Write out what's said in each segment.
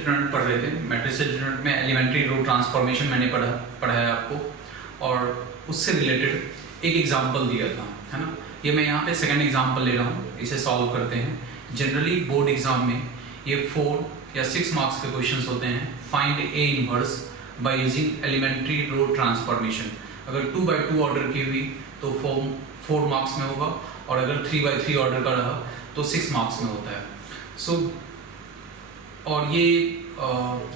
Determinant पढ़ रहे थे। मैट्रिक्स डिटरमिनेंट में एलिमेंट्री रो ट्रांसफॉर्मेशन मैंने पढ़ाया आपको, और उससे रिलेटेड एक एग्जांपल दिया था, है ना। ये मैं यहाँ पे सेकंड एग्जांपल ले रहा हूँ, इसे सॉल्व करते हैं। जनरली बोर्ड एग्जाम में ये 4 या 6 मार्क्स के क्वेश्चंस होते हैं। Find A inverse by using elementary row transformation. अगर 2x2 ऑर्डर की हुई तो 4 मार्क्स में होगा, और अगर 3x3 ऑर्डर का रहा तो 6 मार्क्स में होता है। और ये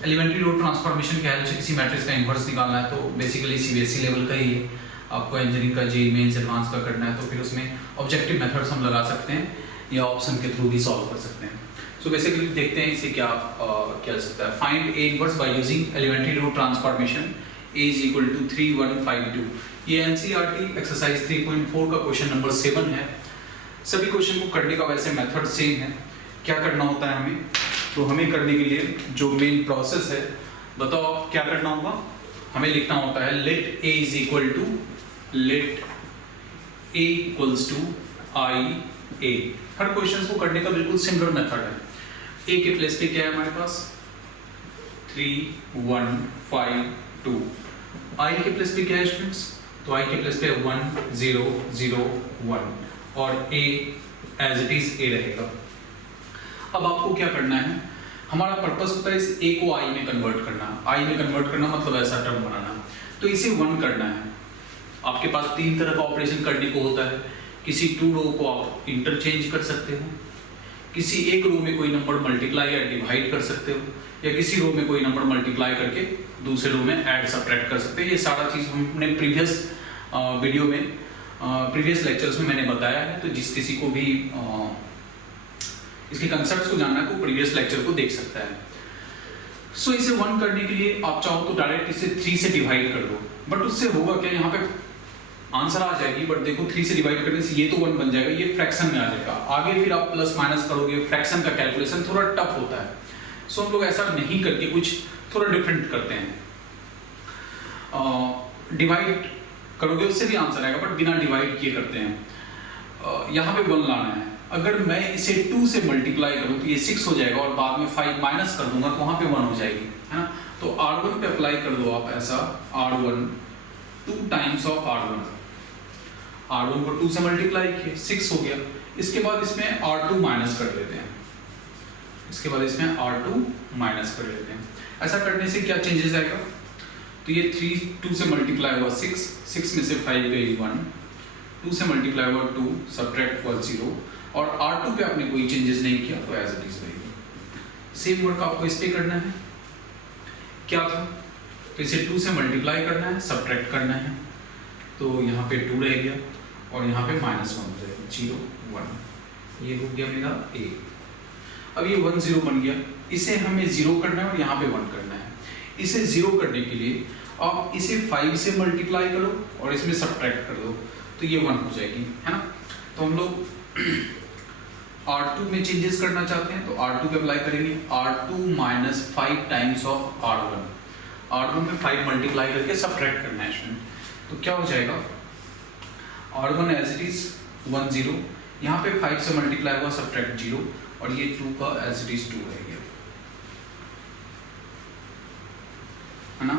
एलिमेंट्री रो ट्रांसफॉर्मेशन के हेल्प से किसी मैट्रिक्स का इन्वर्स निकालना है, तो बेसिकली सीबीएसई लेवल का ही है। आपको इंजीनियरिंग का जेईई मेंस एडवांस का करना है तो फिर उसमें ऑब्जेक्टिव मेथड्स हम लगा सकते हैं या ऑप्शन के थ्रू भी सॉल्व कर सकते हैं। सो बेसिकली देखते हैं इसे क्या किया जा सकता है। Find A inverse by using elementary row transformation A is equal to 3152। ये एनसीईआरटी एक्सरसाइज 3.4 का क्वेश्चन नंबर 7 है। सभी क्वेश्चन को करने का वैसे मेथड सेम है। क्या करना होता है हमें, तो हमें करने के लिए जो मेन प्रोसेस है, बताओ आप क्या करना होगा। हमें लिखना होता है let A is equal to A equals to I A। हर क्वेश्चन को करने का बिल्कुल सिमिलर मेथड है। A के प्लेस पे क्या है हमारे पास 3 1 5 2। I के प्लेस पे क्या है स्टूडेंट्स, तो I के प्लेस पे 1 0 0 1, और A as it is A रहेगा। अब आपको क्या करना है, हमारा पर्पस होता है इस A को I में कन्वर्ट करना। I में कन्वर्ट करना मतलब ऐसा टर्म बनाना, तो इसे 1 करना है। आपके पास 3 तरह का ऑपरेशन करने को होता है। किसी 2 रो को आप इंटरचेंज कर सकते हो, किसी एक रो में कोई नंबर मल्टीप्लाई या डिवाइड कर सकते हो, या किसी रो में कोई नंबर मल्टीप्लाई करके दूसरे रो में ऐड सब्ट्रैक्ट कर सकते हैं। ये सारा चीज़ हमने प्रीवियस वीडियो में प्रीवियस लेक्चर्स में मैंने बताया है, तो जिस किसी को भी इसके कंसेप्ट्स को जानना है तो प्रीवियस लेक्चर को देख सकता है। सो इसे 1 करने के लिए आप चाहो तो डायरेक्ट इसे 3 से डिवाइड कर दो, बट उससे होगा क्या, यहाँ पे आंसर आ जाएगी, बट देखो 3 से डिवाइड करने से ये तो 1 बन जाएगा, ये फ्रैक्शन में आ जाएगा। आगे फिर आप प्लस माइनस करोगे, फ्रैक्शन का कैलकुलेशन थोड़ा टफ होता है। सो हम लोग ऐसा नहीं करके कुछ थोड़ा डिफरेंट करते हैं। डिवाइड करोगे उससे भी आंसर आएगा, बट बिना डिवाइड किए करते हैं। यहाँ पे 1 लाना है। अगर मैं इसे 2 से मल्टीप्लाई करूँ तो ये 6 हो जाएगा, और बाद में 5 माइनस कर दूंगा तो वहाँ पे 1 हो जाएगी, है ना। तो R1 पे अप्लाई कर दो आप ऐसा, R1 2 टाइम्स ऑफ R1 को 2 से मल्टीप्लाई किए 6 हो गया। इसके बाद इसमें R2 माइनस कर लेते हैं, ऐसा करने से क्या चेंजेस आएगा, तो ये 2 से मल्टीप्लाई हुआ 6 में से 5 गई 1, 2 से मल्टीप्लाई हुआ 2, सब्ट्रैक्ट हुआ 0, और R2 पे आपने कोई चेंजेस नहीं किया तो एज इट इज रहेगी। सेम वर्क आपको इस पे करना है। क्या था, तो इसे 2 से मल्टीप्लाई करना है, सब्ट्रैक्ट करना है, तो यहाँ पे 2 रह गया, और यहाँ पे -1 हो जाएगा, 0 1, ये हो गया मेरा A। अब ये 1 0 बन गया, इसे हमें 0 करना है और यहाँ पे 1 करना है। इसे 0 करने के लिए आप इसे 5 से मल्टीप्लाई करो और इसमें सब्ट्रैक्ट कर दो, तो ये 1 हो जाएगी, है ना। तो हम लोग R2 में चेंजेस करना चाहते हैं, तो R2 पे अप्लाई करेंगे, R2 minus 5 times of R1 में 5 मल्टीप्लाई करके सब्ट्रैक्ट करना है इसमें, तो क्या हो जाएगा, R1 एज इट इज 1 0, यहाँ पे 5 से मल्टीप्लाई हुआ सब्ट्रैक्ट 0, और ये 2 का एज इट इज 2 रह गया, है ना।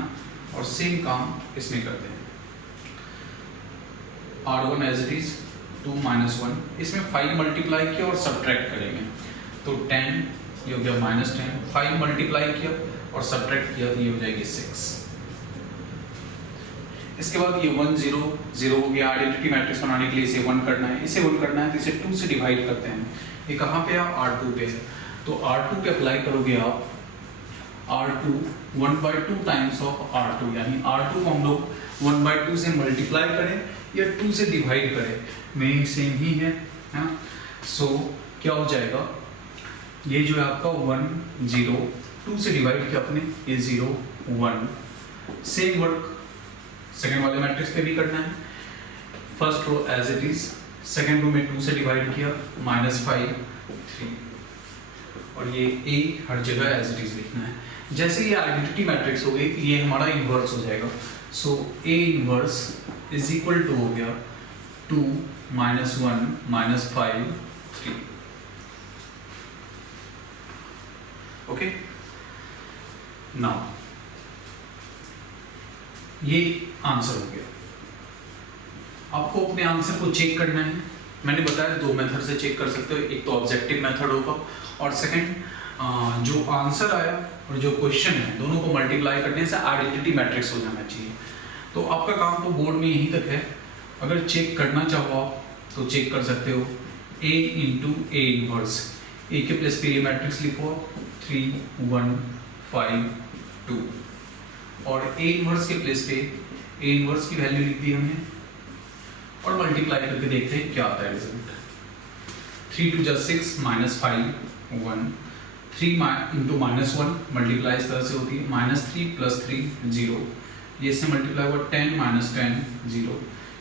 और सेम काम इसमें करते हैं, R1 as it is 2 minus 1, इसमें 5 मल्टीप्लाई किया और सब्ट्रैक्ट करेंगे, तो 10 ये हो गया -10, 5 मल्टीप्लाई किया और सब्ट्रैक्ट किया तो ये हो जाएगी 6। इसके बाद ये 1 0 0 हो गया। आइडेंटिटी मैट्रिक्स बनाने के लिए इसे 1 करना है, तो इसे 2 से डिवाइड करते हैं। ये कहाँ पे है, R2 पे, तो R2 पे अप्लाई करोगे आप, R2 1/2 टाइम्स ऑफ R2, यानी R2 को हम लोग 1/2 से मल्टीप्लाई करें या 2 से डिवाइड करें, मीनिंग सेम ही है ना। सो क्या हो जाएगा, ये जो है आपका 1 0, 2 से डिवाइड किया अपने, ये 0 1। सेम वर्क सेकेंड वाले मैट्रिक्स पे भी करना है। First row as it is, second row में 2 से डिवाइड किया, -5 3, और ये A हर जगह एज इट इज लिखना है। जैसे ये आइडेंटिटी मैट्रिक्स हो गई, ये हमारा इन्वर्स हो जाएगा। So A inverse is equal to हो गया 2 -1 -5 3। ओके, नाउ ये आंसर हो गया। आपको अपने आंसर को चेक करना है। मैंने बताया दो मेथड से चेक कर सकते हो, एक तो ऑब्जेक्टिव मेथड होगा और सेकंड जो आंसर आया और जो क्वेश्चन है दोनों को मल्टीप्लाई करने से आइडेंटिटी मैट्रिक्स हो जाना चाहिए। तो आपका काम तो बोर्ड में यहीं तक है। अगर चेक करना चाहो आप तो चेक कर सकते हो। A इंटू ए इनवर्स, ए के प्लेस पे ये मैट्रिक्स लिखो 3 1 5 2 और ए इनवर्स के प्लेस पे ए इनवर्स की वैल्यू लिख दी हमने और मल्टीप्लाई करके देखते हैं क्या आता है रिजल्ट। 3 2 6 -5 1 3 इंटू -1 मल्टीप्लाई इस तरह से होती है -3 + 3 0, ये इससे मल्टीप्लाई हुआ 10 -10 0,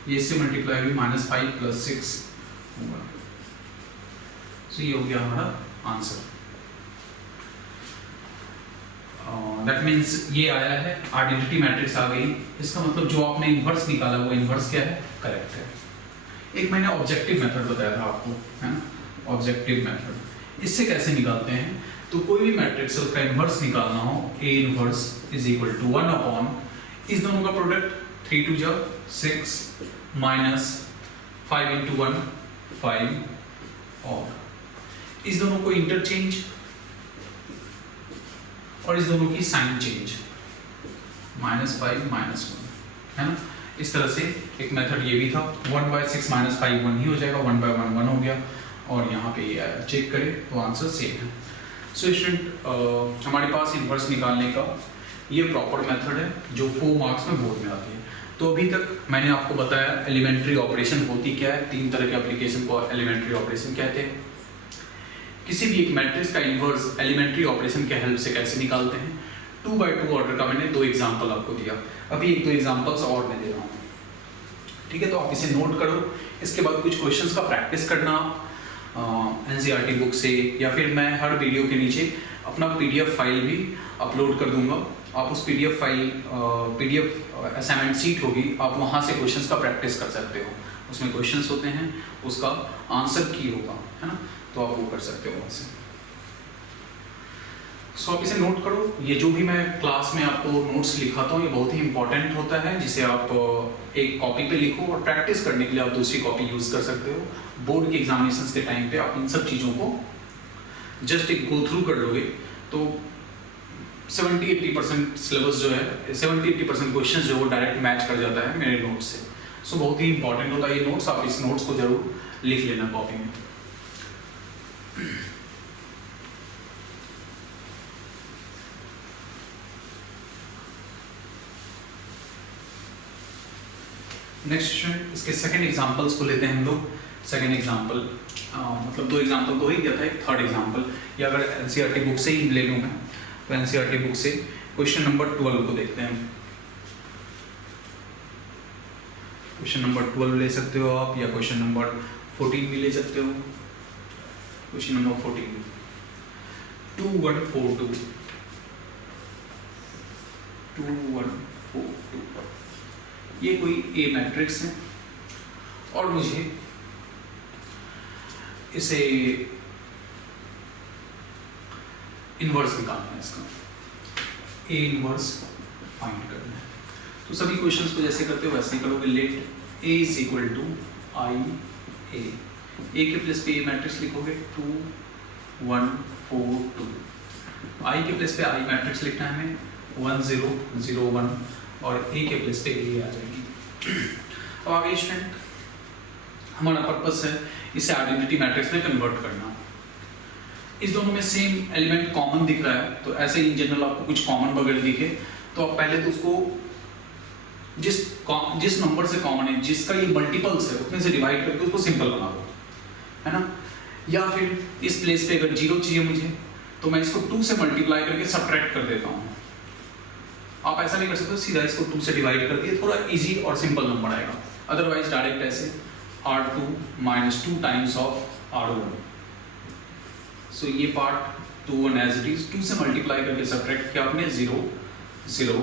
ये इससे मल्टीप्लाई हुई -5 + 6 1। सो ये हो गया हमारा आंसर। दैट मीन्स ये आया है, आइडेंटिटी मैट्रिक्स आ गई। इसका मतलब जो आपने इन्वर्स निकाला वो इन्वर्स क्या है, करेक्ट है। एक मैंने ऑब्जेक्टिव मेथड बताया था आपको, है ना, ऑब्जेक्टिव मेथड। इससे कैसे निकालते हैं, तो कोई भी मैट्रिक्स है उसका इन्वर्स निकालना हो, A inverse is equal to 1 upon इस दोनों का प्रोडक्ट 3 2 6 माइनस 5 इंटू 1 5 और इस दोनों को इंटरचेंज और इस दोनों की साइन चेंज -5 -1, है ना। इस तरह से एक मेथड ये भी था। 1/6 - 5 1 ही हो जाएगा, 1/1 1 हो गया और यहाँ पे ये आया। चेक करें तो आंसर सेम है। सो स्टूडेंट हमारे पास इन्वर्स निकालने का ये प्रॉपर मेथड है जो 4 मार्क्स में बोर्ड में आती है। तो अभी तक मैंने आपको बताया एलिमेंट्री ऑपरेशन होती क्या है, 3 तरह के एप्लीकेशन को एलिमेंट्री ऑपरेशन कहते हैं। किसी भी एक मैट्रिक्स का इन्वर्स एलिमेंट्री ऑपरेशन के हेल्प से कैसे निकालते हैं। 2x2 ऑर्डर का मैंने 2 एग्जांपल आपको दिया, अभी 1-2 एग्जांपल्स और मैं दे रहा हूँ, ठीक है। तो आप इसे नोट करो, इसके बाद कुछ क्वेश्चंस का प्रैक्टिस करना एनसीईआरटी बुक से, या फिर मैं हर वीडियो के नीचे अपना पीडीएफ फाइल भी अपलोड कर दूंगा। आप उस PDF file PDF assignment seat होगी, आप वहाँ से क्वेश्चंस का प्रैक्टिस कर सकते हो। उसमें क्वेश्चंस होते हैं, उसका आंसर की होगा, है ना, तो आप वो कर सकते हो वहाँ से। सो आप इसे नोट करो। ये जो भी मैं क्लास में आपको नोट्स लिखाता हूँ ये बहुत ही इंपॉर्टेंट होता है, जिसे आप एक कॉपी पे लिखो और प्रैक्टिस करने के लिए आप दूसरी कॉपी यूज कर सकते हो। बोर्ड के एग्जामिनेशंस के टाइम पे आप इन सब चीज़ों को जस्ट एक गो थ्रू कर लोगे तो 70-80% सिलेबस जो है, 70-80% क्वेश्चन जो वो डायरेक्ट मैच कर जाता है मेरे नोट्स से। सो बहुत ही इंपॉर्टेंट होता है ये नोट्स। आप इस नोट्स को जरूर लिख लेना कॉपी में। नेक्स्ट स्टूडेंट इसके सेकंड एग्जांपल्स को लेते हैं हम लोग। सेकंड एग्जांपल मतलब 2 एग्जांपल तो ही दिया था, एक थर्ड एग्जांपल, या अगर एनसीईआरटी बुक से ही ले लूँ मैं तो एनसीईआरटी बुक से क्वेश्चन नंबर 12 को देखते हैं। क्वेश्चन नंबर 12 ले सकते हो आप, या क्वेश्चन नंबर 14 भी ले सकते हो। क्वेश्चन नंबर 14 2142 2142 ये कोई ए मैट्रिक्स है और मुझे इसे इन्वर्स निकालना है, इसका ए इन्वर्स फाइंड करना है। तो सभी क्वेश्चंस को जैसे करते हो वैसे ही करोगे। Let A is equal to I A के प्लेस पे ए मैट्रिक्स लिखोगे 2 1 4 2। आई के प्लेस पे आई मैट्रिक्स लिखना है हमें 1 0 0 1 और ए के प्लेस पे ए आ जाएगी। अब आगे स्टूडेंट हमारा पर्पस है इसे आइडेंटिटी मैट्रिक्स में कन्वर्ट करना। इस दोनों में सेम एलिमेंट कॉमन दिख रहा है, तो ऐसे इन जनरल आपको कुछ कॉमन वगैरह दिखे तो आप पहले तो उसको जिस नंबर से कॉमन है, जिसका ये मल्टीपल्स है, उतने से डिवाइड करके उसको सिंपल बना दो, है ना। या फिर इस प्लेस पे अगर 0 चाहिए मुझे तो मैं इसको 2 से मल्टीप्लाई करके सबट्रैक्ट कर देता हूँ। आप ऐसा नहीं कर सकते सीधा इसको 2 से डिवाइड कर दिए, थोड़ा इजी और सिंपल नंबर आएगा। अदरवाइज डायरेक्ट ऐसे R2 - 2 टाइम्स ऑफ R1। सो ये पार्ट 2 1 एज इट इज, 2 से मल्टीप्लाई करके सबट्रैक्ट किया आपने 0 0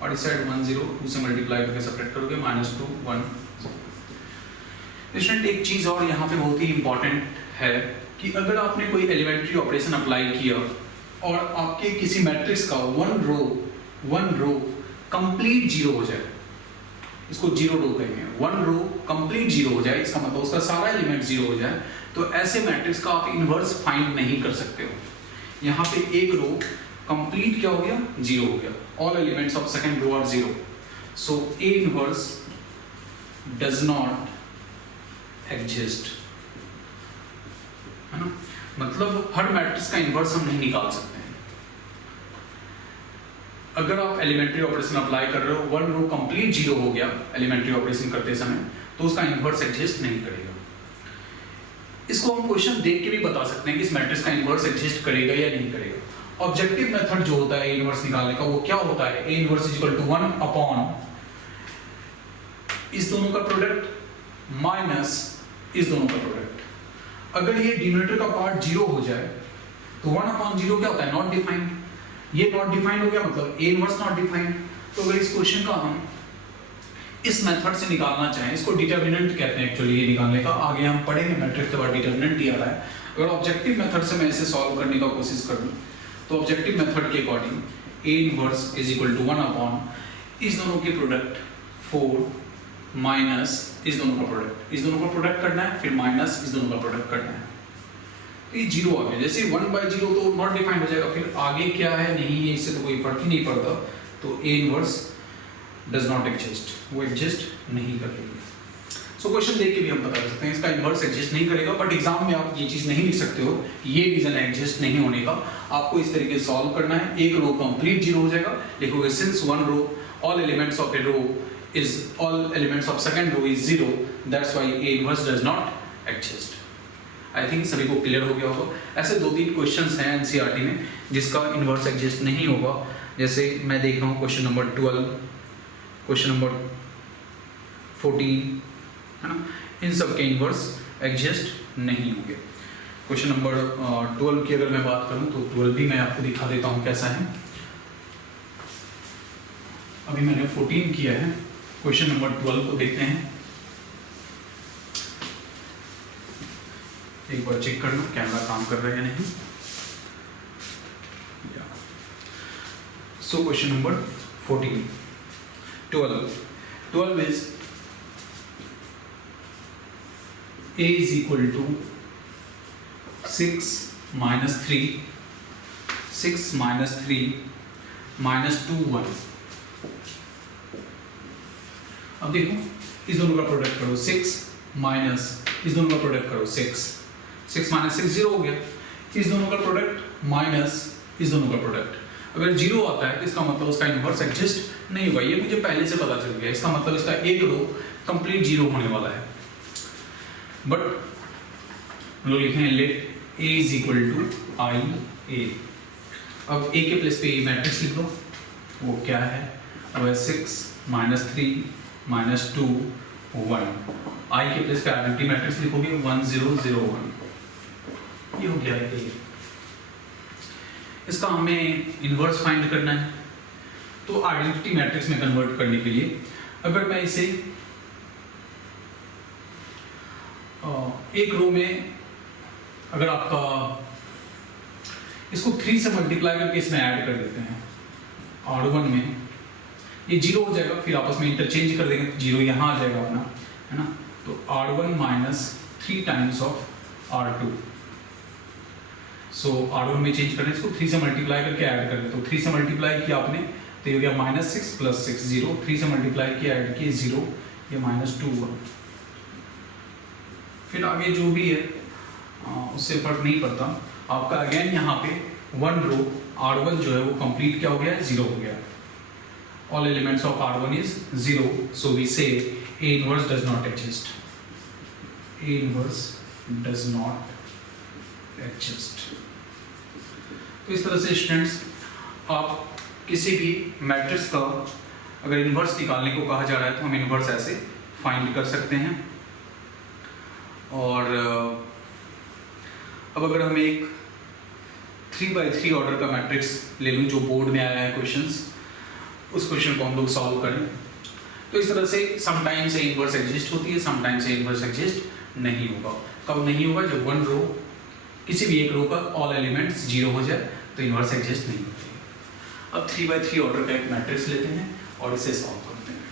और इस साइड 1 0, 2 से मल्टीप्लाई करके सबट्रैक्ट करोगे -2 1 0। स्टूडेंट एक चीज और यहाँ पे बहुत ही इंपॉर्टेंट है कि अगर आपने कोई एलिमेंट्री ऑपरेशन अप्लाई किया और आपके किसी मैट्रिक्स का वन रो कंप्लीट जीरो हो जाए, इसको जीरो रो कहेंगे, वन रो कंप्लीट जीरो हो जाए, इसका मतलब उसका सारा एलिमेंट जीरो हो जाए, तो ऐसे मैट्रिक्स का आप इनवर्स फाइंड नहीं कर सकते हो। यहाँ पे एक रो कंप्लीट क्या हो गया, जीरो हो गया, all elements of second row are zero, so A inverse does not exist, है ना। मतलब हर मैट्रिक्स का इनवर्स हम नहीं निकाल सकते हैं। अगर आप एलिमेंट्री ऑपरेशन अप्लाई कर रहे हो, वन रो कंप्लीट जीरो हो गया एलिमेंट्री ऑपरेशन करते समय, तो उसका इनवर्स एग्जिस्ट नहीं करेगा। इसको हम क्वेश्चन देख के भी बता सकते हैं कि इस मैट्रिक्स का इनवर्स एग्जिस्ट करेगा या नहीं करेगा। ऑब्जेक्टिव मेथड जो होता है इनवर्स निकालने का, वो क्या होता है, A inverse is equal to 1 upon इस दोनों का प्रोडक्ट माइनस इस दोनों का प्रोडक्ट। अगर ये डिनोमिनेटर का पार्ट जीरो हो जाए तो 1 अपॉन जीरो क्या होता है, नॉट डिफाइंड। ये नॉट डिफाइंड हो गया, मतलब ए इनवर्स नॉट डिफाइंड। तो अगर इस क्वेश्चन का हम इस मेथड से निकालना चाहें, इसको डिटर्मिनेंट कहते हैं एक्चुअली ये निकालने का, आगे हम पढ़ेंगे मैट्रिक्स के बाद डिटर्मिनेंट दिया रहा है। अगर ऑब्जेक्टिव मेथड से मैं इसे सॉल्व करने का कोशिश करूं तो ऑब्जेक्टिव मेथड के according A inverse is equal to 1 upon इस दोनों के प्रोडक्ट 4 माइनस इस दोनों का प्रोडक्ट, इस दोनों का प्रोडक्ट करना है, फिर माइनस इस दोनों का प्रोडक्ट करना है। तो ये जीरो आ गया, जैसे 1/0 तो नॉट डिफाइंड हो जाएगा, फिर आगे क्या है नहीं है इससे तो कोई फर्क ही नहीं पड़ता। तो ए इनवर्स डज नॉट एग्जिस्ट, वो एग्जिस्ट नहीं करेगी। सो क्वेश्चन देख के भी हम पता कर सकते हैं इसका इनवर्स एग्जिस्ट नहीं करेगा, बट एग्जाम में आप ये चीज नहीं लिख सकते हो, ये रीजन एग्जिस्ट नहीं होने का। आपको इस तरीके से सॉल्व करना है, एक रो कंप्लीट जीरो हो जाएगा, लिखोगे since one row all elements of A row is all elements of second row is zero, that's why A inverse does not exist. I think सभी को क्लियर हो गया होगा। ऐसे 2-3 क्वेश्चंस हैं एनसीईआरटी में जिसका इनवर्स एग्जिस्ट नहीं होगा, जैसे मैं देख रहा हूँ क्वेश्चन नंबर 12, क्वेश्चन नंबर 14, है ना, इन सब के इनवर्स एग्जिस्ट नहीं होंगे। क्वेश्चन नंबर 12 की अगर मैं बात करूँ तो 12 भी मैं आपको दिखा देता हूँ कैसा है। अभी मैंने 14 किया है, क्वेश्चन नंबर 12 को देखते हैं। एक बार चेक करना कैमरा काम कर रहा है या नहीं। So question number 14, 12 is a is equal to 6 minus 3 minus 2 1। अब देखो इस दोनों का प्रोडक्ट करो, 6 माइनस इस दोनों का प्रोडक्ट करो, 6 माइनस 6 जीरो हो गया, इस दोनों का प्रोडक्ट माइनस इस दोनों का प्रोडक्ट। अगर जीरो आता है तो इसका मतलब उसका इनवर्स एग्जिस्ट नहीं हुआ, ये मुझे पहले से पता चल गया। इसका मतलब इसका एक रो कंप्लीट जीरो होने वाला है। बट हम लोग लिखेंगे let A is equal to I A. अब ए के प्लेस पे ए मैट्रिक्स लिख दो, वो क्या है, अब 6 माइनस 3 माइनस 2 1। आई के प्लेस पे आइडेंटिटी मैट्रिक्स लिखोगे 1 0 0 1। ये हो गया ए। इसका हमें इनवर्स फाइंड करना है, तो आइडेंटिटी मैट्रिक्स में कन्वर्ट करने के लिए अगर मैं इसे एक रो में अगर आपका इसको 3 से मल्टीप्लाई करके इसमें ऐड कर देते हैं, R1 में ये जीरो हो जाएगा, फिर आपस में इंटरचेंज कर देंगे, जीरो यहाँ आ जाएगा अपना, है ना। तो R1 minus 3 times of R2। So R1 में चेंज करें, इसको 3 से मल्टीप्लाई करके ऐड कर दें, तो 3 से मल्टीप्लाई किया आपने तो ये हो गया -6 + 6 0, 3 से मल्टीप्लाई किया ऐड किए 0, ये -2 1। फिर आगे जो भी है उससे फर्क नहीं पड़ता। आपका अगेन यहाँ पे वन रो R1 जो है वो कंप्लीट क्या हो गया, जीरो हो गया। All elements of R1 is 0, so we say A inverse does not exist. A inverse does not exist. तो इस तरह से स्टूडेंट्स आप किसी भी मैट्रिक्स का अगर इन्वर्स निकालने को कहा जा रहा है तो हम इन्वर्स ऐसे फाइंड कर सकते हैं। और अब अगर हम एक 3x3 ऑर्डर का मैट्रिक्स ले लूँ जो बोर्ड में आया है क्वेश्चंस, उस क्वेश्चन को हम लोग सॉल्व करें तो इस तरह से समटाइम्स ए इनवर्स एग्जिस्ट होती है, समटाइम्स ए इनवर्स एग्जिस्ट नहीं होगा। कब नहीं होगा, जब वन रो किसी भी एक रो का ऑल एलिमेंट्स 0 हो जाए तो इन्वर्स एग्जिस्ट नहीं होती है। अब 3x3 ऑर्डर का एक मैट्रिक्स लेते हैं और इसे सॉल्व करते हैं।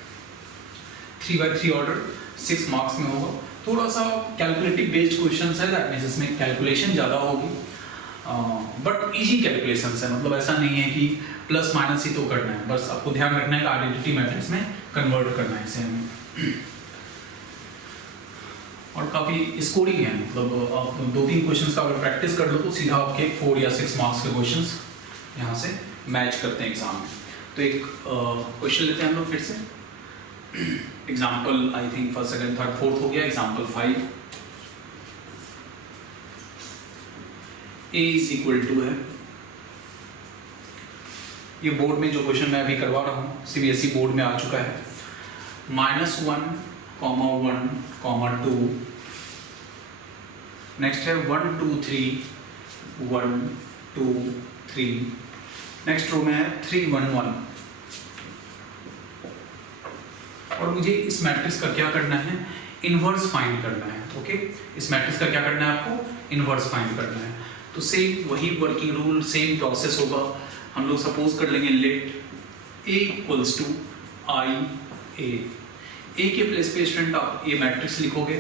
3x3 ऑर्डर 6 मार्क्स में होगा, थोड़ा सा कैलकुलेटिव बेस्ड क्वेश्चन है, दैट मींस इसमें कैलकुलेशन ज़्यादा होगी, बट इजी कैलकुलेशन है, मतलब ऐसा नहीं है कि प्लस माइनस ही तो करना है, बस आपको ध्यान रखना है कि आइडेंटिटी मैट्रिक्स में कन्वर्ट करना है इसे हमें। और काफ़ी स्कोरिंग है, मतलब आप 2-3 क्वेश्चंस का अगर प्रैक्टिस कर लो तो सीधा आपके 4 या 6 मार्क्स के क्वेश्चंस यहाँ से मैच करते हैं एग्जाम में। तो एक क्वेश्चन लेते हैं हम लोग फिर से, example I think first second third fourth हो गया। Example 5, a is equal to है, ये बोर्ड में जो क्वेश्चन मैं अभी करवा रहा हूँ सीबीएसई बोर्ड में आ चुका है, -1, 1, 2, नेक्स्ट है 1, 2, 3, 1, 2, 3, नेक्स्ट रो में है 3, 1, 1। और मुझे इस मैट्रिक्स का क्या करना है, इनवर्स फाइंड करना है। ओके, इस मैट्रिक्स का क्या करना है आपको, इनवर्स फाइंड करना है। तो सेम वही वर्किंग रूल, सेम प्रोसेस होगा। हम लोग सपोज कर लेंगे let a equals to i a, a के प्लेस पे स्टूडेंट आप ये मैट्रिक्स लिखोगे,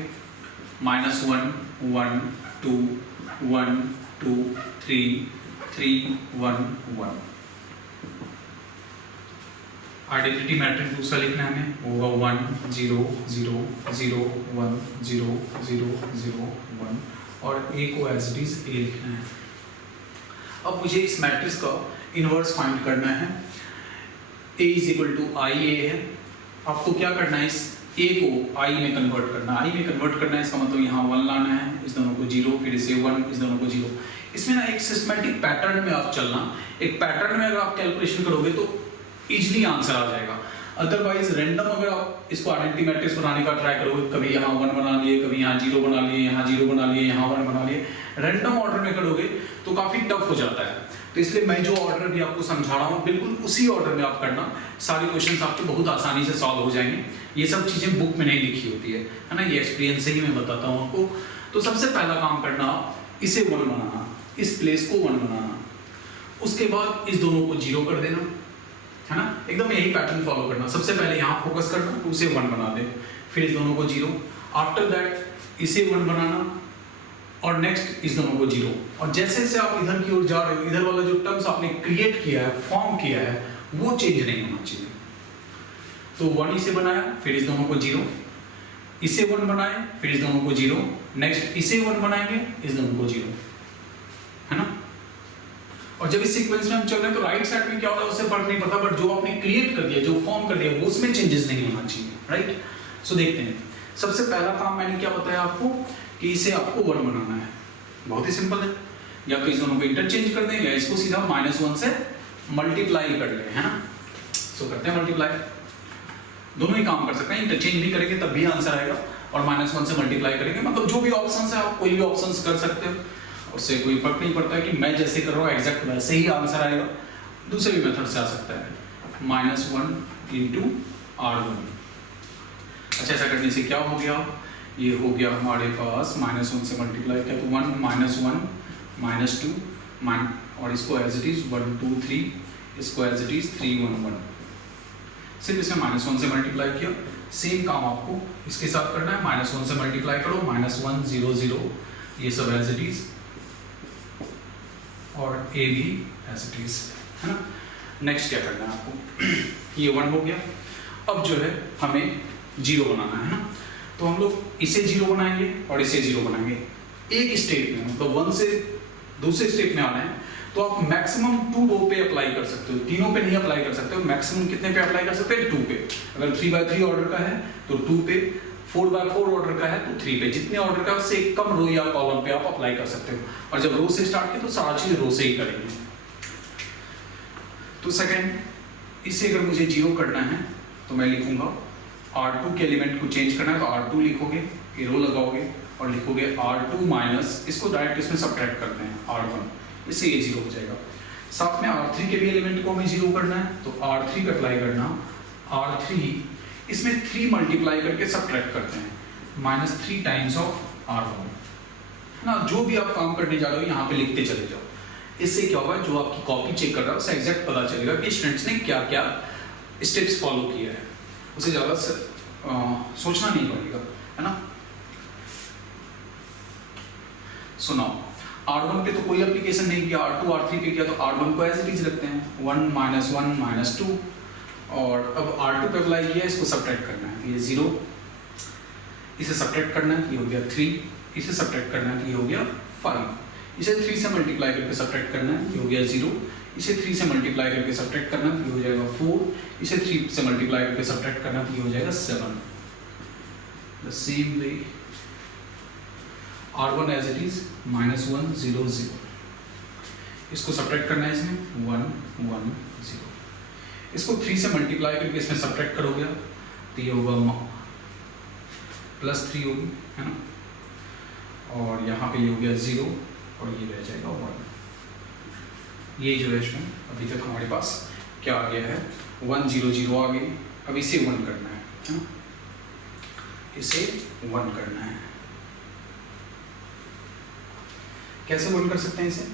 -1, 1, 2, 1, 2, 3, 3, 1, 1। आइडेंटिटी मैट्रिक्स दूसरा लिखना है हमें, होगा 1, 0, 0, 0, 1, 0, 0, 0, 1, और a को एज इट इज a लिखना है। अब मुझे इस मैट्रिक्स का इनवर्स फाइंड करना है। a is equal to i a है, आपको क्या करना है, इस a को i में कन्वर्ट करना है। i में कन्वर्ट करना है इसका मतलब यहाँ 1 लाना है, इस दोनों को 0, फिर इसे 1, इस दोनों को 0। इसमें ना एक सिस्टमैटिक पैटर्न में आप चलना, एक पैटर्न में अगर आप कैलकुलेशन करोगे तो इजीली आंसर आ जाएगा। अदरवाइज रैंडम अगर आप इसको आइडेंटिटी मैट्रिक्स बनाने का ट्राई करोगे, कभी यहाँ 1 बना लिए, कभी यहाँ 0 बना लिए, यहाँ 0 बना लिए, यहाँ 1 बना लिए, रैंडम ऑर्डर में करोगे तो काफ़ी टफ हो जाता है। तो इसलिए मैं जो ऑर्डर भी आपको समझा रहा हूँ बिल्कुल उसी ऑर्डर में आप करना, सारे क्वेश्चंस आपके बहुत आसानी से सॉल्व हो जाएंगे। ये सब चीज़ें बुक में नहीं लिखी होती है ना, ये एक्सपीरियंस से ही मैं बताता हूँ आपको। तो सबसे पहला काम करना, इसे 1 बनाना, इस प्लेस को 1 बनाना, उसके बाद इस दोनों को 0 कर देना, है ना, एकदम यही पैटर्न फॉलो करना। सबसे पहले यहाँ फोकस करना, उसे 1 बना दे, फिर इस दोनों को 0, आफ्टर दैट इसे 1 बनाना, और नेक्स्ट इस दोनों को 0। और जैसे जैसे आप इधर की ओर जा रहे हो, इधर वाला जो टर्म्स आपने क्रिएट किया है, फॉर्म किया है, वो चेंज नहीं होना चाहिए। तो 1 इसे बनाया, फिर इस दोनों को 0, इसे 1 बनाए, फिर इस दोनों को 0, नेक्स्ट इसे 1 बनाएंगे, इस दोनों को 0, है ना। और जब इस सीक्वेंस में हम चल रहे हैं तो राइट साइड में क्या होता है उससे फर्क नहीं पड़ता, बट जो आपने क्रिएट कर दिया, जो फॉर्म कर दिया, वो उसमें चेंजेस नहीं होना चाहिए, राइट। सो देखते हैं, सबसे पहला काम मैंने क्या बताया आपको कि इसे आपको 1 बनाना है। बहुत ही सिंपल है, या तो इस दोनों को इंटरचेंज कर दें या इसको सीधा -1 से मल्टीप्लाई कर लें, है ना। सो करते हैं मल्टीप्लाई, दोनों ही काम कर सकते हैं, इंटरचेंज भी करेंगे तब भी आंसर आएगा, और -1 से मल्टीप्लाई करेंगे, मतलब जो भी ऑप्शन है आप कोई भी ऑप्शन कर सकते हो, उससे कोई फर्क नहीं पड़ता है कि मैं जैसे कर रहा हूँ एग्जैक्ट वैसे ही आंसर आएगा। दूसरे भी मेथड से आ सकता है, -1 इंटू R1। अच्छा, ऐसा करने से क्या हो गया, ये हो गया हमारे पास -1 से मल्टीप्लाई किया तो 1, -1, -2, और इसको एज इट इज 1, 2, 3, इसको एज इट इज 3, 1, 1। सिर्फ इसमें -1 से मल्टीप्लाई किया। सेम काम आपको इसके साथ करना है, -1 से मल्टीप्लाई करो, -1, 0, 0, ये सब एज इट इज, और a भी एज इट इज, है ना। नेक्स्ट क्या करना है आपको, ये 1 हो गया। अब जो है हमें 0 बनाना है ना, तो हम लोग इसे 0 बनाएंगे और इसे 0 बनाएंगे एक स्टेप में, मतलब 1 से दूसरे स्टेप में आना है। तो आप मैक्सिमम 2 रो पे अप्लाई कर सकते हो, तीनों पे नहीं अप्लाई कर सकते हो। मैक्सिमम कितने पे अप्लाई कर सकते हो, 2 पे। अगर 3x3 ऑर्डर का है तो 2 पे, 4x4 ऑर्डर का है तो 3 पे। जितने ऑर्डर का उससे कम रो या कॉलम पे आप अप्लाई कर सकते हो। और जब रो से स्टार्ट किया तो सारा चीज रो से ही करेंगे। तो सेकंड, इसे अगर मुझे 0 करना है तो मैं लिखूंगा R2 के एलिमेंट को चेंज करना है तो R2 लिखोगे, ये रो लगाओगे और लिखोगे R2 माइनस, इसको डायरेक्ट इसमें सब्ट्रैक्ट करते हैं R1, इससे ये 0 हो जाएगा। साथ में R3 के भी एलिमेंट को हमें 0 करना है तो R3 पे अप्लाई करना, R3 इसमें 3 मल्टीप्लाई करके सब्ट्रैक्ट करते हैं, -3 टाइम्स ऑफ R1, ना, जो भी आप काम करने जा रहे हो यहाँ पे लिखते चले जाओ। इससे क्या होगा, जो आपकी कॉपी चेक कर रहा है उसे एग्जैक्ट पता चलेगा कि स्टूडेंट्स ने क्या क्या स्टेप्स फॉलो किया है, उसे ज़्यादा सोचना नहीं पड़ेगा, है ना। सुनाओ, R1 पे तो कोई एप्लीकेशन नहीं किया, R2 R3 पे किया, तो R1 को एज इट इज रखते हैं, 1 -1 -2, और अब R2 पे अप्लाई किया, इसको सब्ट्रैक्ट करना है, तो ये 0, इसे सब्ट्रैक्ट करना है, ये हो गया 3, इसे सब्ट्रैक्ट करना है, तो ये हो गया 5, इसे 3 से मल्टीप्लाई करके सब्ट्रैक्ट करना है, ये हो गया 0, इसे 3 से मल्टीप्लाई करके सब्ट्रैक्ट करना है, तो ये हो जाएगा 4, इसे 3 से मल्टीप्लाई करके सब्ट्रैक्ट करना है, तो ये हो जाएगा 7। The same way R1 as it is -1 0 0, इसको सब्ट्रैक्ट करना है, इसमें 1 1 0, इसको 3 से मल्टीप्लाई करके इसमें सब्ट्रैक्ट करोगे तो ये होगा +3 होगी, है ना, और यहाँ पे ये हो गया 0 और ये रह जाएगा 1। ये जो है इसमें अभी तक हमारे पास क्या आ गया है, 1 0 0 आ गई। अब इसे 1 करना है ना? इसे 1 करना है। कैसे 1 कर सकते हैं इसे?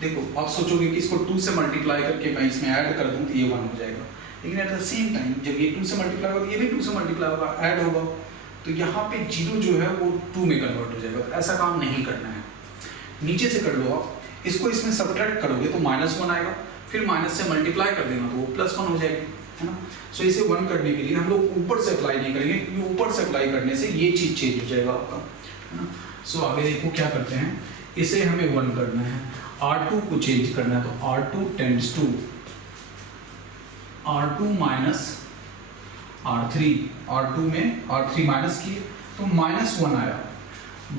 देखो, आप सोचोगे कि इसको 2 से मल्टीप्लाई करके मैं इसमें ऐड कर दूं तो ये 1 हो जाएगा, लेकिन एट द सेम टाइम जब ये 2 से मल्टीप्लाई होगा, ये भी 2 से मल्टीप्लाई होगा, ऐड होगा, तो यहाँ पे 0 जो है वो 2 में कन्वर्ट हो जाएगा। तो ऐसा काम नहीं करना है, नीचे से कर लो आप, इसको इसमें सब्ट्रैक्ट करोगे तो -1 आएगा, फिर माइनस से मल्टीप्लाई कर देना तो वो +1 हो जाएगी, है ना। सो इसे 1 करने के लिए हम लोग ऊपर से अप्लाई नहीं करेंगे, क्योंकि ऊपर से अप्लाई करने से ये चीज़ चेंज हो जाएगा आपका, है ना। सो आगे देखो क्या करते हैं, इसे हमें 1 करना है, R2 को चेंज करना है, तो R2 tends to R2 minus R3, R2 में R3 माइनस किए तो -1 आया,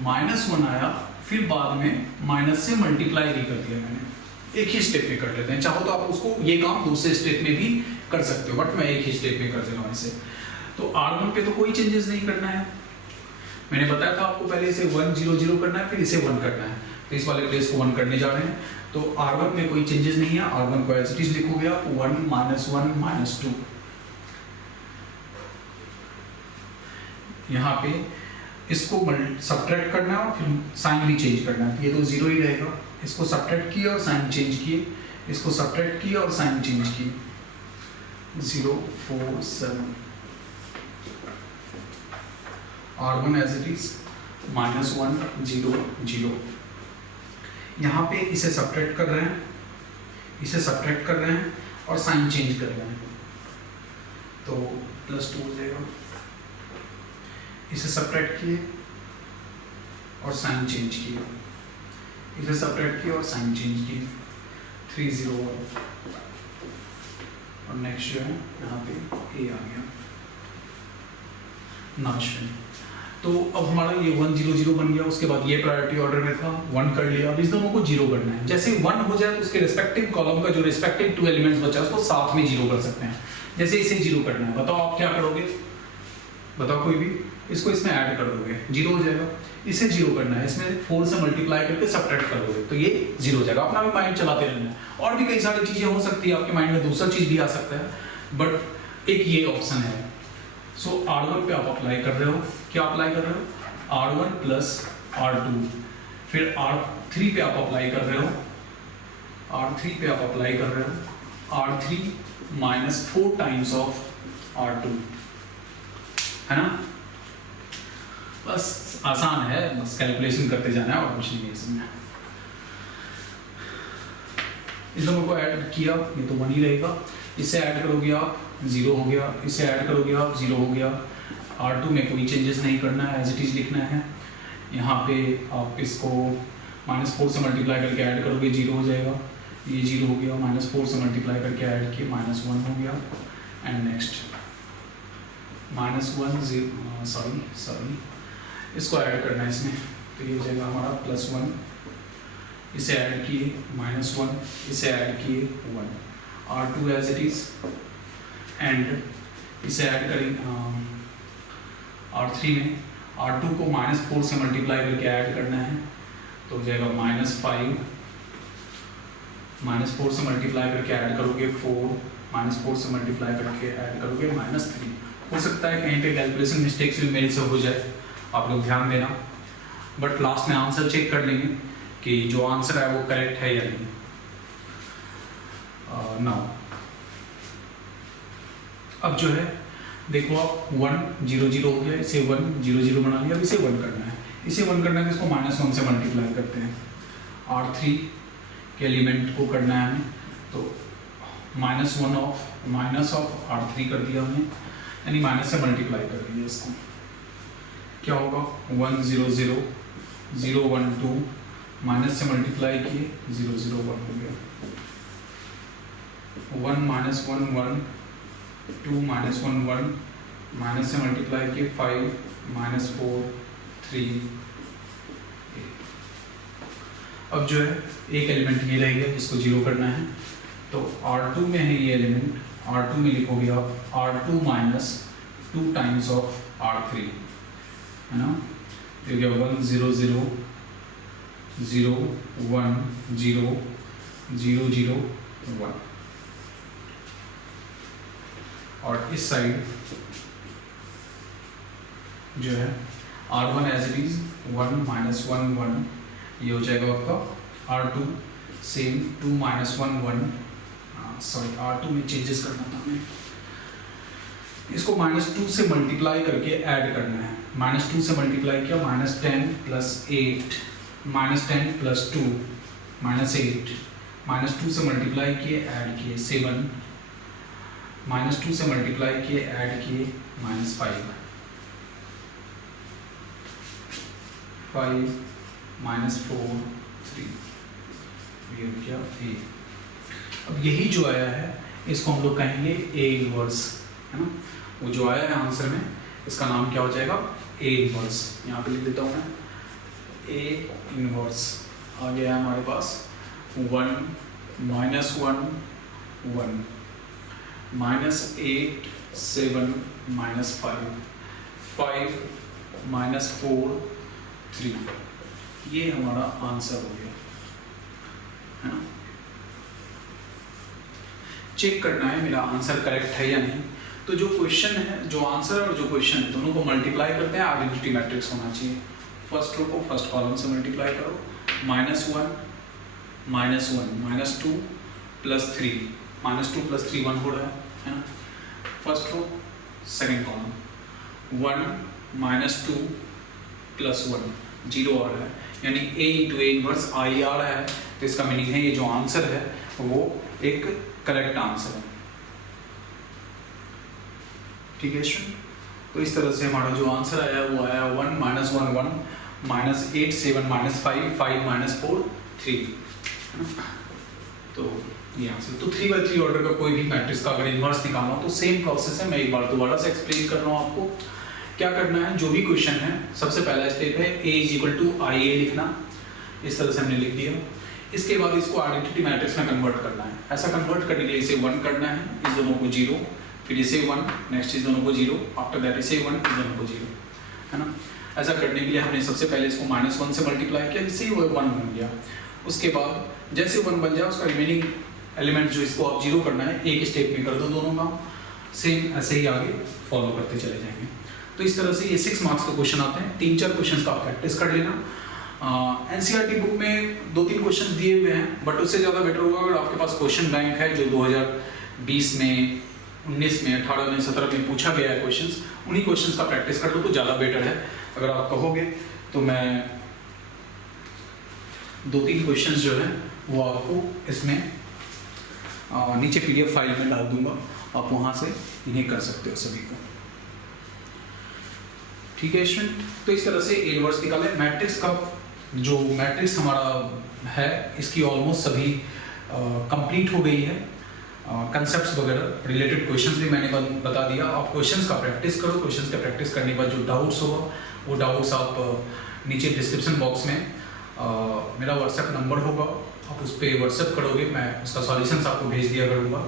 -1 आया, फिर बाद में माइनस से मल्टीप्लाई भी कर दिया मैंने। एक ही स्टेप में कर लेते हैं, चाहो तो आप उसको ये काम दूसरे स्टेप में भी कर सकते हो, बट मैं एक ही स्टेप में कर दे रहा हूँ इसे। तो R1 पे तो कोई चेंजेस नहीं करना है, मैंने बताया था आपको, पहले इसे 1 0 0 करना है, फिर इसे 1 करना है, तो इस वाले प्लेस को 1 करने जा रहे हैं। तो R1 में कोई चेंजेस नहीं है, R1 को एज इट इज लिखोगे आप 1 -1 -2। यहाँ पे इसको सब्ट्रैक्ट करना है और फिर साइन भी चेंज करना है, ये तो 0 ही रहेगा। इसको सब्ट्रैक्ट किए और साइन चेंज किए, इसको सब्ट्रैक्ट किए और साइन चेंज किए, 0 4 7। R1 as it is -1 0 0। यहाँ पे इसे सब्ट्रैक्ट कर रहे हैं, इसे सब्ट्रैक्ट कर रहे हैं और साइन चेंज कर रहे हैं, तो +2 हो जाएगा। इसे सब्ट्रैक्ट किए और साइन चेंज किए, इसे सब्ट्रैक्ट किए और साइन चेंज किए, 3 0 1। और नेक्स्ट जो है यहाँ पे A आ गया, नाश्वन। तो अब हमारा ये 1 0 0 बन गया, उसके बाद ये प्रायोरिटी ऑर्डर में था, 1 कर लिया, अब इस दोनों को 0 करना है। जैसे 1 हो जाए तो उसके रिस्पेक्टिव कॉलम का जो रिस्पेक्टिव 2 एलिमेंट्स बचा है उसको साथ में 0 कर सकते हैं। जैसे इसे 0 करना है, बताओ आप क्या करोगे, बताओ कोई भी, इसको इसमें ऐड कर दोगे, 0 हो जाएगा। इसे 0 करना है, इसमें 4 से मल्टीप्लाई करके सब्ट्रैक्ट कर दोगे तो ये 0 हो जाएगा। अपना भी माइंड चलाते रहना है, और भी कई सारी चीज़ें हो सकती है आपके माइंड में, दूसरा चीज़ भी आ सकता है, बट एक ये ऑप्शन है। सो R1 पे आप अप्लाई कर रहे हो, क्या अप्लाई कर रहे हो, R1 प्लस R2, फिर R3 पे आप अप्लाई कर रहे हो, R3 पे आप अप्लाई कर रहे हो, R3 -4 टाइम्स ऑफ R2, है ना। बस आसान है, बस कैलकुलेशन करते जाना है और कुछ नहीं है इसमें। इस दोनों को ऐड किया, ये तो 1 ही रहेगा, इसे ऐड करोगे आप 0 हो गया, इसे ऐड करोगे आप 0 हो गया। R2 में कोई चेंजेस नहीं करना है, एज इट इज लिखना है। यहाँ पे आप इसको -4 से मल्टीप्लाई करके ऐड करोगे, 0 हो जाएगा, ये 0 हो गया, -4 से मल्टीप्लाई करके ऐड किए, -1 हो गया, एंड नेक्स्ट -1 0 सॉरी इसको ऐड करना है इसमें, तो ये हो जाएगा हमारा +1, इसे ऐड किए -1, इसे ऐड किए 1, R2 as it is, and इसे ऐड करेंगे R3 में, R2 को -4 से मल्टीप्लाई करके ऐड करना है, तो हो जाएगा -5, -4 से मल्टीप्लाई करके ऐड करोगे 4, -4 से मल्टीप्लाई करके ऐड करोगे -3। हो सकता है कहीं पे कैलकुलेशन मिस्टेक्स भी मेरे से हो जाए, आप लोग ध्यान देना। बट लास्ट में आंसर चेक कर लेंगे कि जो आंसर है वो करेक्ट है या नहीं। नाउ अब जो है देखो आप 1 0 0 हो गया, इसे 1 0 0 बना लिया, अब इसे 1 करना है। इसे 1 करना है तो इसको -1 से मल्टीप्लाई करते हैं। R3 के एलिमेंट को करना है हमें, तो माइनस ऑफ R3 कर दिया हमने, यानी माइनस से मल्टीप्लाई कर दिया इसको। क्या होगा 1 0 0 0 1 2, माइनस से मल्टीप्लाई किए 0 0 1 हो गया। 1 -1 1 2 -1 1, माइनस से मल्टीप्लाई किए 5 -4 3 8। अब जो है एक एलिमेंट ये रह गया जिसको 0 करना है, तो R2 में है ये एलिमेंट, R2 में लिखोगे आप R2 - 2 टाइम्स ऑफ R3, है ना। तो ये 1 0 0 0 1 0 0 0 1, और इस साइड जो है R1 एज इट इज 1 -1 1, ये हो जाएगा आपका R2 सेम 2 -1 1, सॉरी R2 में चेंजेस करना था हमें, इसको -2 से मल्टीप्लाई करके ऐड करना है। -2 से मल्टीप्लाई किया, -10 + 8 -10 + 2 -8, -2 से मल्टीप्लाई किए ऐड किए 7, -2 से मल्टीप्लाई किए ऐड किए -5 5 -4 3, ये हो गया A। अब यही जो आया है इसको हम लोग कहेंगे A इनवर्स, है ना। वो जो आया है आंसर में इसका नाम क्या हो जाएगा A इनवर्स। यहाँ पे लिख देता हूँ मैं A इनवर्स। आ गया है हमारे पास 1 -1 1 -8 7 -5 5 -4 3, ये हमारा आंसर हो गया, है ना। चेक करना है मेरा आंसर करेक्ट है या नहीं। तो जो क्वेश्चन है, जो आंसर और जो क्वेश्चन है दोनों को मल्टीप्लाई करते हैं, आइडेंटिटी मैट्रिक्स होना चाहिए। फर्स्ट रो को फर्स्ट कॉलम से मल्टीप्लाई करो, -1 -2 + 3, -2 + 3 1 हो रहा है ना। फर्स्ट रो सेकंड कॉलम 1 -2 + 1 0 आ रहा है, यानी A × A इनवर्स I आ रहा है। तो इसका मीनिंग है ये जो आंसर है वो एक करेक्ट आंसर है, ठीक है स्टूडेंट। तो इस तरह से हमारा जो आंसर आया वो आया 1 -1 1 -8 7 -5 5 -4 3, है ना। तो ये आंसर। तो 3/3 ऑर्डर का कोई भी मैट्रिक्स का अगर इनवर्स निकालना हो तो सेम प्रोसेस है। मैं एक बार दोबारा से एक्सप्लेन कर रहा हूँ आपको क्या करना है। जो भी क्वेश्चन है सबसे पहला स्टेप है A = IA लिखना, इस तरह से हमने लिख दिया। इसके बाद इसको आइडेंटिटी मैट्रिक्स में कन्वर्ट करना है। ऐसा कन्वर्ट करने के लिए इसे 1 करना है, इस दोनों को 0, फिर इसे 1, नेक्स्ट इस दोनों को 0, आफ्टर दैट इसे 1, इस दोनों को 0, है ना। ऐसा करने के लिए हमने सबसे पहले इसको -1 से मल्टीप्लाई किया, इससे वो 1 बन गया। उसके बाद जैसे 1 बन जाए उसका रिमेनिंग एलिमेंट जो इसको आप 0 करना है, एक स्टेप में कर दो दोनों काम। सेम ऐसे ही आगे फॉलो करते चले जाएंगे। तो इस तरह से ये 6 मार्क्स का क्वेश्चन आते हैं। 3-4 क्वेश्चन का आप प्रैक्टिस कर लेना। NCERT बुक में 2-3 क्वेश्चन दिए हुए हैं, बट उससे ज़्यादा बेटर होगा अगर आपके पास क्वेश्चन बैंक है जो 2020 में 19 में 18 में 17 में पूछा गया है क्वेश्चंस, उन्हीं क्वेश्चंस का प्रैक्टिस कर लो तो ज़्यादा बेटर है। अगर आप कहोगे तो मैं 2-3 क्वेश्चंस जो है वो आपको इसमें नीचे PDF फाइल में डाल दूंगा, आप वहाँ से इन्हें कर सकते हो सभी को, ठीक है स्टूडेंट। तो इस तरह से A इनवर्स निकाले। मैट्रिक्स का जो मैट्रिक्स हमारा है इसकी ऑलमोस्ट सभी कंप्लीट हो गई है। कंसेप्ट्स वगैरह रिलेटेड क्वेश्चंस भी मैंने बता दिया। आप क्वेश्चंस का प्रैक्टिस करो। क्वेश्चंस का प्रैक्टिस करने के बाद जो डाउट्स होगा वो डाउट्स आप नीचे डिस्क्रिप्शन बॉक्स में मेरा व्हाट्सएप नंबर होगा, आप उस पर व्हाट्सएप करोगे, मैं उसका सॉल्यूशंस आपको भेज दिया करूँगा।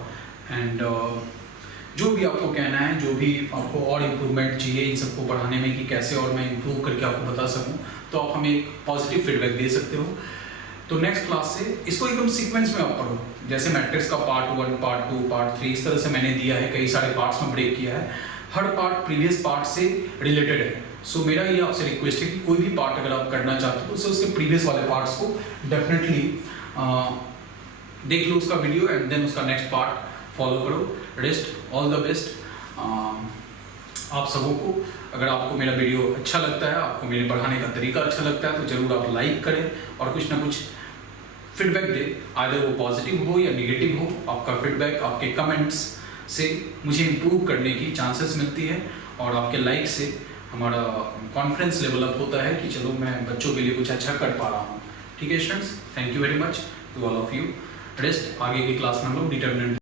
एंड जो भी आपको कहना है, जो भी आपको और इम्प्रूवमेंट चाहिए इन सबको पढ़ाने में कि कैसे और मैं इम्प्रूव करके आपको बता सकूं, तो आप हमें पॉजिटिव फीडबैक दे सकते हो। तो नेक्स्ट क्लास से इसको एकदम सीक्वेंस में आप पढ़ो, जैसे मैट्रिक्स का पार्ट 1, पार्ट 2, पार्ट 3 इस तरह से मैंने दिया है, कई सारे पार्ट्स में ब्रेक किया है। हर पार्ट प्रीवियस पार्ट से रिलेटेड है। सो मेरा ये आपसे रिक्वेस्ट है कि कोई भी पार्ट अगर आप करना चाहते हो तो उसके प्रीवियस वाले पार्ट्स को डेफिनेटली देख लो उसका वीडियो एंड देन उसका नेक्स्ट पार्ट फॉलो करो। रेस्ट ऑल द बेस्ट आप सबों को। अगर आपको मेरा वीडियो अच्छा लगता है, आपको मेरे पढ़ाने का तरीका अच्छा लगता है, तो जरूर आप लाइक करें और कुछ ना कुछ फीडबैक दें, आइदर वो पॉजिटिव हो या निगेटिव हो। आपका फीडबैक, आपके कमेंट्स से मुझे इम्प्रूव करने की चांसेस मिलती है और आपके लाइक से हमारा कॉन्फिडेंस लेवल अप होता है कि चलो मैं बच्चों के लिए कुछ अच्छा कर पा रहा हूँ। ठीक है students, thank you very much to all of you. Rest आगे की क्लास में हम लोग डिटर्मिनेंट